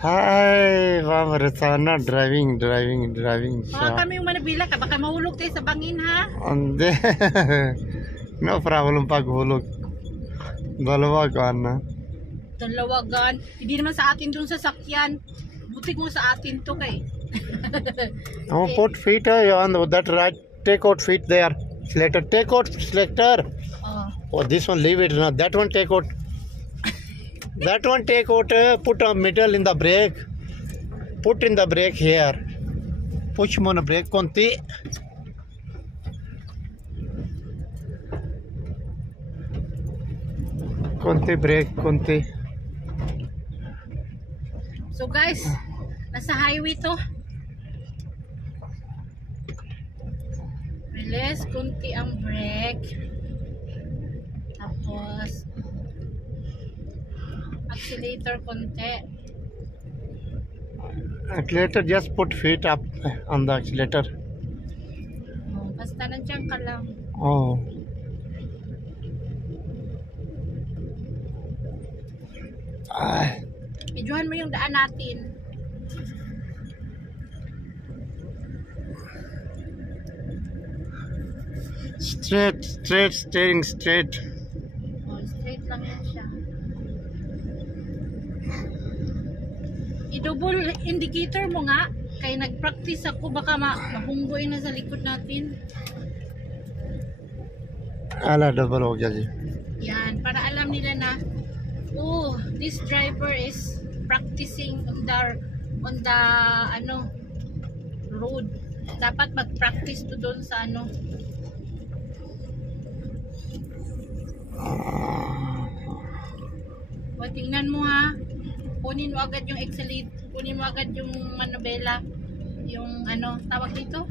Hi, Ma'am Rosana, driving. Baka kami yung manabila ka, baka mahulog tayo sa bangin ha. Hindi. No problem paghulog. Dalawa ka na. Dalawagan. Hindi naman sa atin dun sa sakyan. Buti mo sa atin to kay. Oh, put feet on that right. Take out feet there. Selector, take out selector. Oh, this one leave it. Now that one take out. That one take out. Put a middle in the brake. Put in the brake here. Push mo na brake konti. Konti brake konti. So guys, nasa highway to. Release konti ang brake. Tapos accelerator konti. Accelerator, just put feet up on the accelerator. Oh, basta nandiyan ka lang. Oh. Videohan mo yung daan natin. Straight, steering straight. Oh, straight lang yan siya. I-double indicator mo nga. Kaya nag-practice ako, baka mahunggoy na sa likod natin. Ala, double ho gaya ji. Yan, para alam nila na, oh, this driver is practicing on the ano, road. Dapat mag-practice to doon sa ano. O, tingnan mo ha. Kunin mo agad yung accelerate, kunin mo agad yung manubela, yung ano, tawag dito?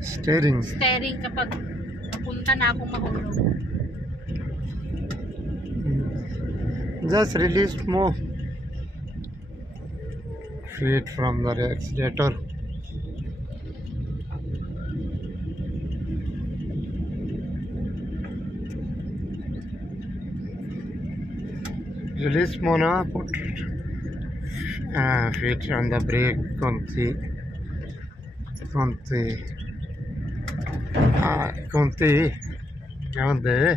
Steering. Steering kapag napunta na akong mahulog. Just release more feet from the accelerator. Release more na, put feet on the brake konti. Yande.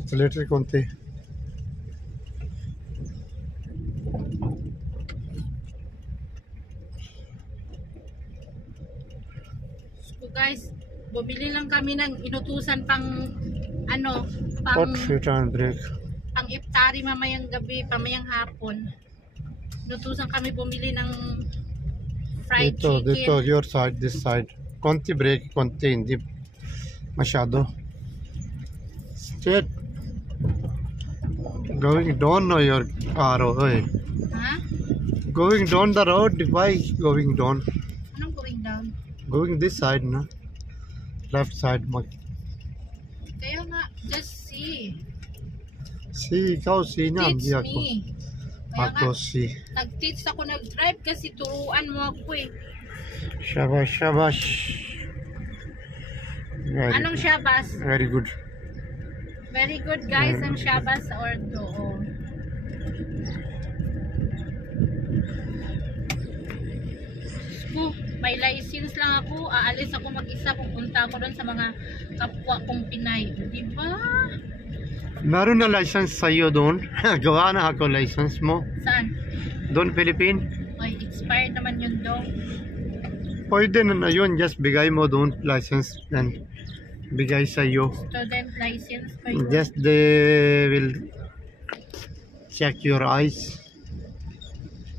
Accelerator konti. So guys, bumili lang kami ng inutusan pang ano, Put feet on brake. pang iftari mamayang gabi, pamayang hapon. Inutusan kami bumili ng fried chicken. Dito, your side, this side. Konti brake, konti hindi masyado. Straight. Going down now your car, oy. Ha? Going down the road, why going down? Anong going down? Going this side, na? Left side, Kaya nga, just see. See, ikaw see na. Teach Hindi ako. me. Kaya Ako nga, see. nag-teach ako, nag-drive kasi turuan mo ako eh. Shabash. Anong syabas? Very good. Very good guys, ang syabas sa ordo. May license lang ako, aalis ako mag-isa, pupunta ako doon sa mga kapwa kong Pinay. Diba? Meron na license sa'yo doon. Gawa na ako license mo. Saan? Doon, Philippine. Ay, expired naman yun doon. Pwede na yun. Just bigay mo doon license and bigay sa'yo. Student license pa yun. Just they will check your eyes.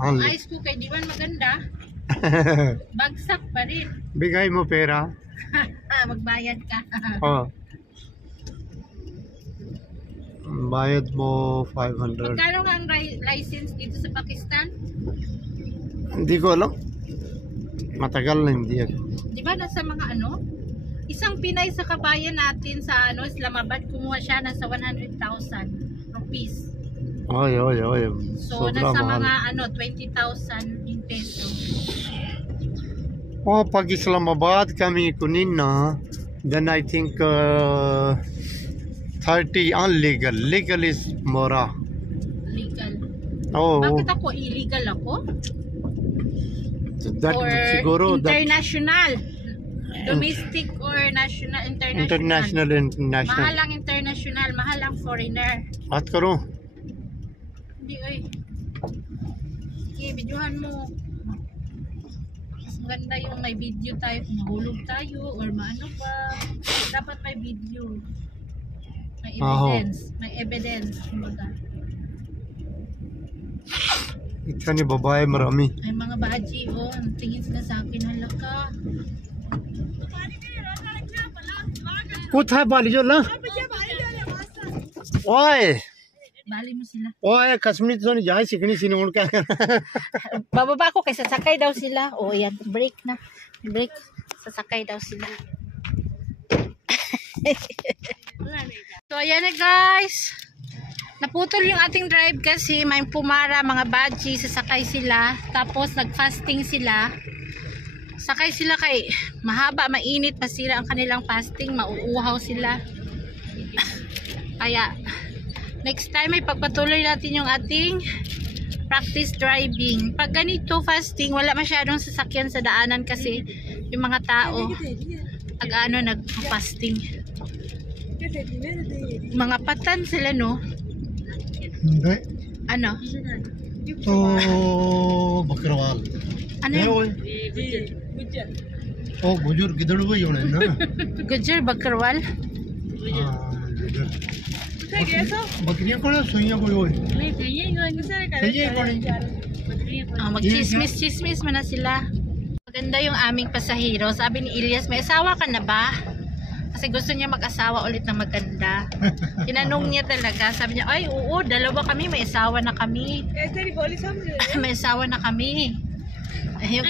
Only. Eyes ko kay di man maganda. Bagsak pa rin. Bigay mo pera. Magbayad ka. Oh. Bayad mo 500. Magkano nga ang license dito sa Pakistan? Hindi ko alam. Matagal na hindi ako. Di ba nasa mga ano? Isang Pinay sa kabayan natin sa ano, Islamabad, kumuha siya nasa 100,000 rupees. Oy. So Sobra nasa mahal. mga ano, 20,000 in peso. Oh, pag Islamabad kami kunin na. Then I think 30 unlegal. Legal is mora. Legal. Oh, Bakit ako illegal ako? that Or siguro that international? Domestic or national? international. Mahal ang international, mahal ang foreigner. बात करो. Hindi oy. Sige, videohan mo. Mas maganda yung may video tayo, kung mahulog tayo or maano pa. Dapat may video. May evidence. May evidence. Kumbaga. इतनी बाबाए मरामी. Ay mga baji, oh. Tingin sila sa akin, halaka. कुथा बाली जो ना. ओए. Bali mo sila. ओए कश्मीर तो नहीं जाए सिकनी सिने उनका. Bababa ako kay sasakay daw sila. Oh, yan. Break na. Break. Sasakay daw sila. So, ayan na guys. Naputol yung ating drive kasi may pumara, mga baji. Sasakay sila. Tapos, nag-fasting sila. Sakay sila kay mahaba, mainit, pasira ang kanilang fasting. Mauuhaw sila. Kaya, next time ay pagpatuloy natin yung ating practice driving. Pag ganito fasting, wala masyadong sasakyan sa daanan kasi yung mga tao nag-fasting. Mga patan sila, no? Ano? तो Bakarwal. Ano yun? ओ गुजर गिदड़ वही होने ना. Gujar, Bakarwal? बकरियां कौन है सुइयां कोई होए. सही है कौन. Mag-chismis-chismis man na sila. Maganda yung aming pasahero. Sabi ni Ilyas, may asawa ka na ba? Kasi gusto niya mag-asawa ulit na maganda. Tinanong niya talaga. Sabi niya, ay oo, dalawa kami. May asawa na kami. May asawa na kami. Yung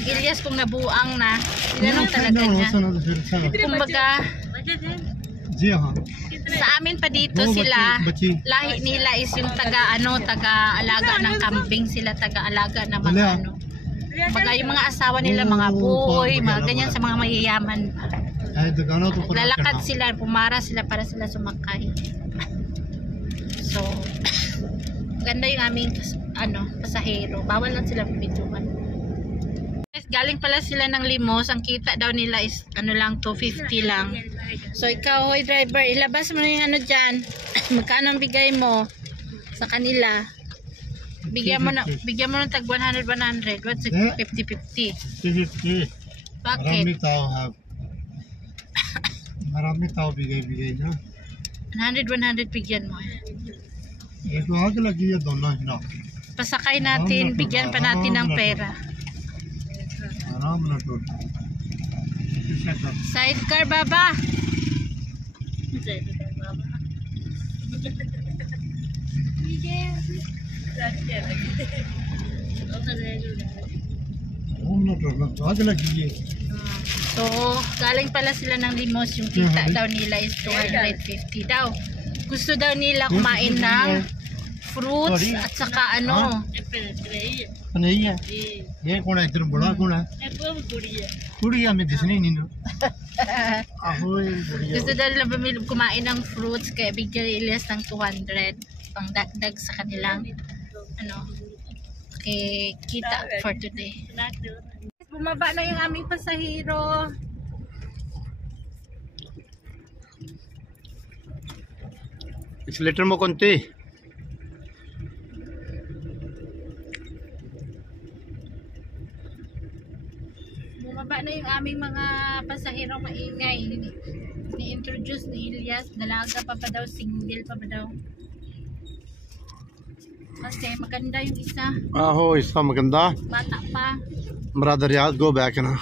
Ilyas kung nabuang na, tinanong talaga niya. Kumbaga, जी हाँ. sa amin pa dito sila, lahi nila is yung taga-alaga ng kambing sila, taga-alaga ng mga ano. Kumbaga yung mga asawa nila, mga boy, mga ganyan sa mga mayayaman. Lalakad sila, pumara sila para sila sumakay. So, ganda yung aming pasahero. Bawal lang sila pipituan. Galing pala sila ng Limos. Ang kita daw nila is lang 250 lang. So ikaw, hoy driver, ilabas mo na yung dyan. Magkano ang bigay mo sa kanila? Bigyan mo ng tag 100. What's 50-50? 50. Bakit? Marami tao bigay na. 100 bigyan mo. एक आग लगी है दोनों ही ना. Pasakay natin, bigyan pa natin ng pera. आराम ना टूट. Sidecar, baba. आग लगी है. So, galing pala sila ng Limos. Yung kita daw nila is 250 daw. Gusto daw nila kumain ng fruits at saka नहीं है. ये कौन है इधर बड़ा कौन है. कुड़ी हमें दिसने नहीं ना. gusto daw nila kumain ng fruits kaya bigyan ni Elias ng 200 pang dagdag sa kanilang kita for today. Bumaba na yung aming pasahero. Accelerator में कौन थे. Bumaba na yung aming mga pasahero maingay. Ni-introduce ni Elias. Dalaga pa daw, single pa daw. Kasi maganda yung isa. आहो इसका मगंदा. Bata pa. Brother याद go back ना.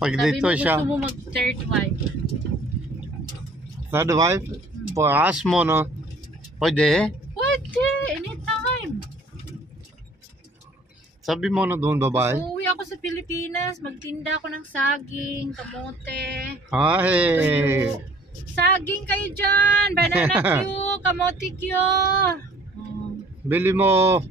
पग Sabi dito mo siya. gusto mo mag third wife. Third wife. Paas mo no. Pwede. Pwede, anytime. Sabi mo na doon babae. Uuwi ako sa Pilipinas, magtinda ako ng saging, kamote. Ay. tuyo. Saging kayo dyan, banana Q, kamote Q. Bili mo.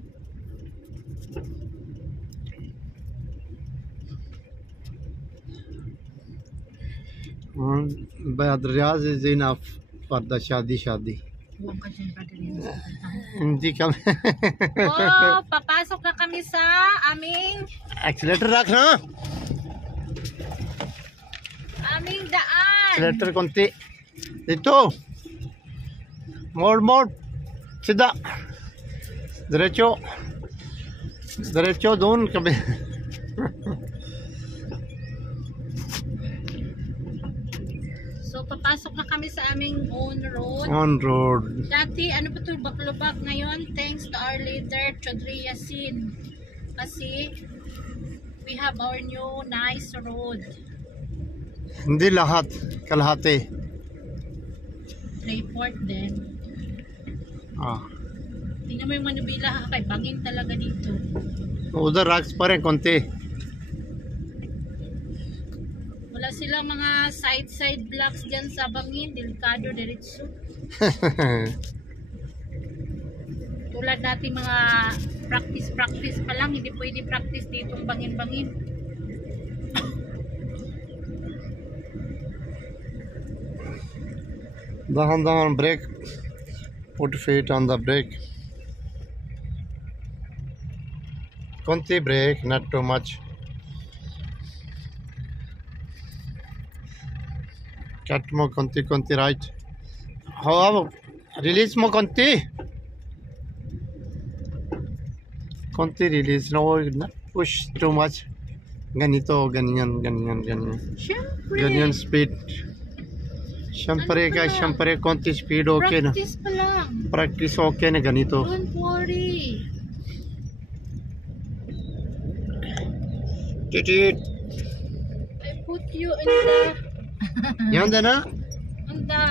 But Riyaz is enough for the shadi. Huwag ka dyan, Brother Renz. Hindi kami. Oh, papasok na kami sa aming Accelerator rakh na. daan. Accelerator konti. Dito. More. Sida. Derecho doon kami. So, papasok na kami sa aming own road. On road. Dati, ano ba ito, Baklubak ngayon, thanks to our leader, Chaudhry Yasin. Kasi, we have our new nice road. Hindi lahat. Kalahati. Playport din. Tingnan mo yung Manubila, kay bangin talaga dito. Udhar rocks pa rin konti. Wala silang mga side blocks dyan sa bangin, delikado, diretso. Tulad natin mga practice pa lang, hindi pwede practice ditong bangin-bangin. Dahan brake. Put feet on the brake. Konti brake, not too much. Cut mo konti right. How release mo konti. Konti release, no, not push too much. Ganito, ganyan. Siyempre. Ganyan speed. Siyempre konti speed okay na. Practice pa lang. Practice okay na ganito. Don't worry. Titit. I put you in the Yan na. on the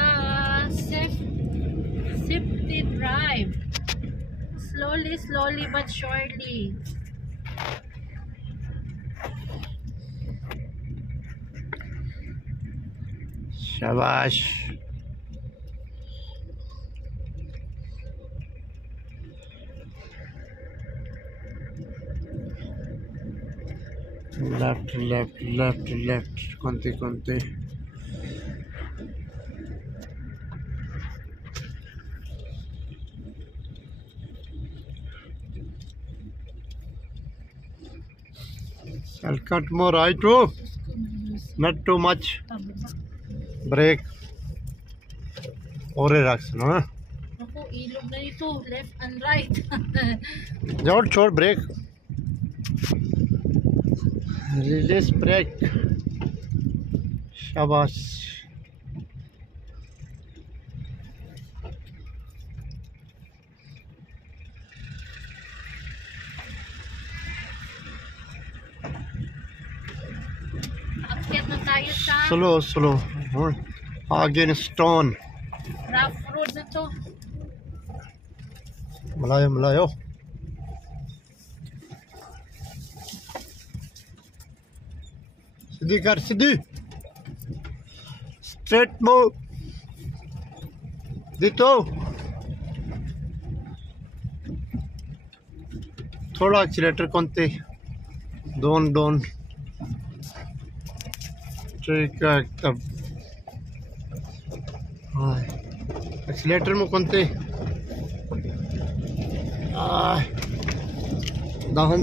safety drive. Slowly but surely. Shabash. Left. Konti. I'll cut more right too. Not too much. Brake. Ore rocks, no? Ako, ilog na ito. Left and right. Don't short brake. Release brake. Shabash. Akyat na tayo sa Slow. Again stone. rough road na to. Malayo. Sidhi. Straight move. Dito. थोड़ा accelerator konti. Don't. ठीक है तब. एक्सीलेटर में konti. Dahan.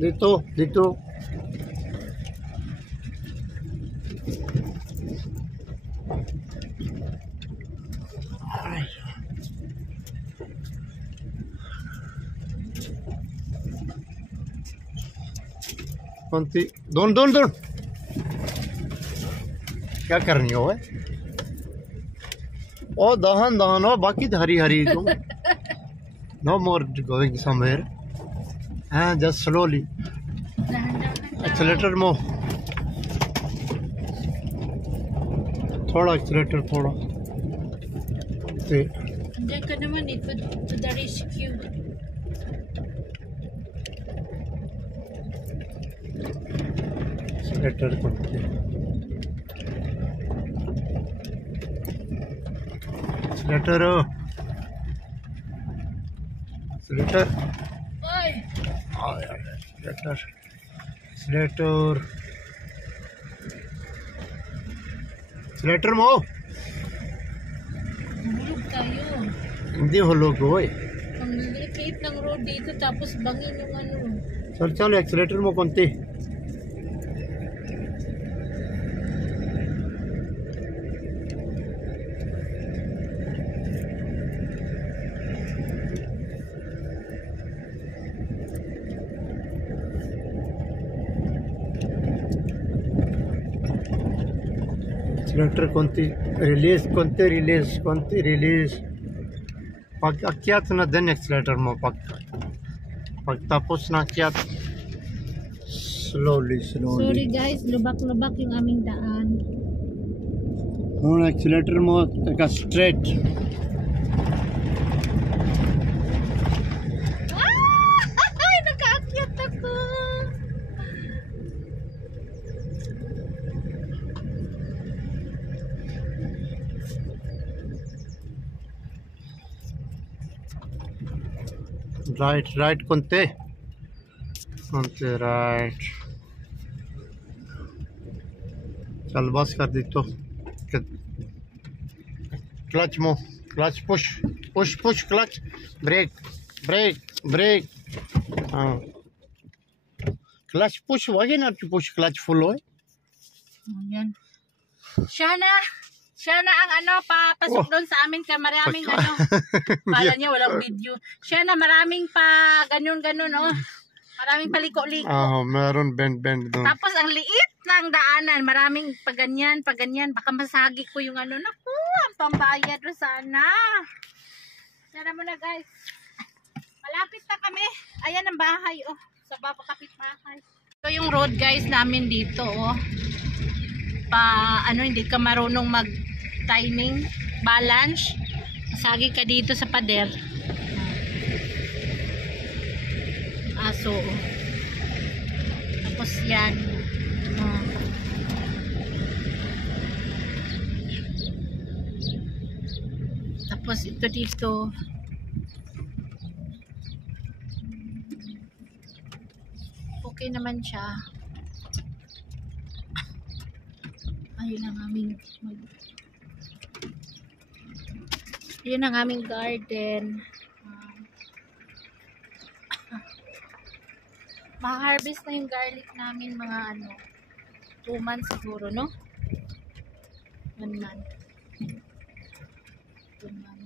Dito. konti. Don't. क्या करनी हो है? Oh, dahan. Oh, बाकी हरी तुम. No more going somewhere. Just slowly. Accelerator more. थोड़ा accelerator थोड़ा. Andiyan ka naman to the rescue. Accelerator konti. Accelerator. Oy! Accelerator. Accelerator mo. Hulog tayo. Hindi hulog, oy. Ang liit ng road dito tapos bangin yung ano. Chalo, accelerator mo konti. Accelerator konti release. Pag akyat na din accelerator mo. Pagtapos na akyat, slowly. Sorry guys, lubak-lubak yung aming daan. No, accelerator mo, teka straight. Ay, nag-aakyat ako. Right konti right. चल बस कर दीतो. क्लच मो, clutch push clutch, break हाँ clutch push वगे ना push clutch full हो. Yan. Siya na ang ano, papasok doon sa amin kaya maraming ano. Kala niya walang video. Siya na maraming pa ganun, oh. Maraming paliko-liko. Meron bend doon. Tapos ang liit ng daanan, maraming paganyan. Baka masagi ko yung ano. Naku, ang pambayad do sana. Sana mo na guys. Malapit na kami. Ayan ang bahay, oh. Sa kapit bahay. Ito yung road guys namin dito, oh. Hindi ka marunong mag-timing, balance. Masagi ka dito sa pader. Aso. Tapos yan. Tapos ito dito. Okay naman siya. Ayun ang aming garden. Ma-harvest na yung garlic namin mga 2 months siguro, no? 1 month. 2 months.